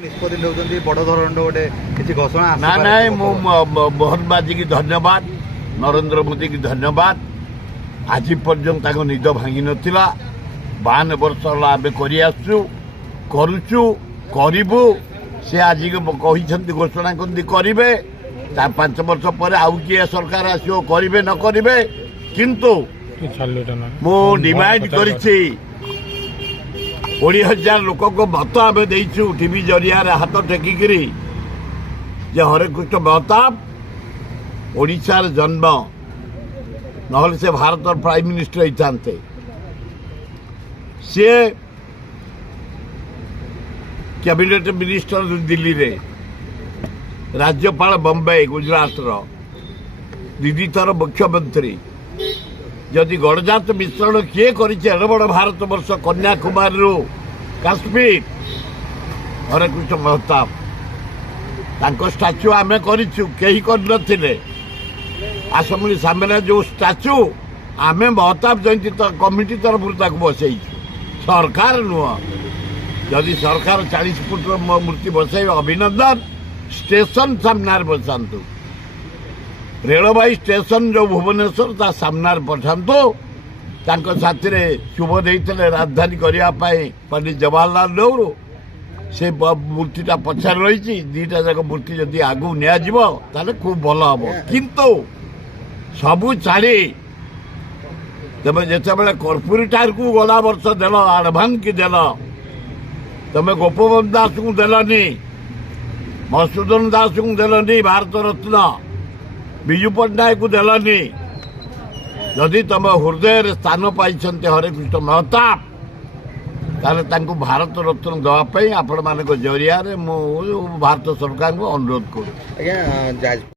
निष्पत्ति नौकरी बड़ धरण गोटे किसी घोषणा ना ना मोहन बाजी की धन्यवाद नरेंद्र मोदी की धन्यवाद आज पर्यंत निद भांगी नाला 52 वर्ष आम करूँ से आज कही घोषणा करेंगे 5 वर्ष पर आउ किए सरकार आसो करेंगे न करेंगे किंतु मु डिमांड करिछि 20,000 लोक को मत आम देचु टीवी जरिया हाथ टेकिकी जे हरेकृष्ण महताब ओडिशार जन्म नहले से भारत प्राइम मिनिस्टर होते सी कैबिनेट मिनिस्टर दिल्ली रे राज्यपाल बम्बे गुजरात दीदी थर मुख्यमंत्री जदि गणजात मिश्रण किए कर बड़ भारत वर्ष कन्याकुमारी काश्मीर हरेकृष्ण महताब स्टाच्यू आम करें आसम्बली सामने जो स्टाच्यू आम महताब जयंती कमिटी तरफ बसई सरकार नुह जदि सरकार 40 फुट मूर्ति बसई अभिनंदन स्टेशन सामने बसातु रेलवाई स्टेशन जो भुवनेश्वर ता सामने पठातु साथी शुभ देते राजधानी करने पंडित जवाहरलाल नेहरू से मूर्तिटा पछार रही 2टा जाक मूर्ति जदि आगू नि खूब भल हम किंतु सबू छाड़ी तुम जिते कर्पूरीटार को गला वर्ष देल आडभांग की देल तुम गोपबंधु दास को देलनी मधुसूदन दास को देलनी भारत रत्न विजु पट्टनायक को देलनी जदि तुम हृदय स्थान पाई हरेकृष्ण महताब ताले भारत रत्न देवाई आपण मान जरिया भारत सरकार को अनुरोध करूँ।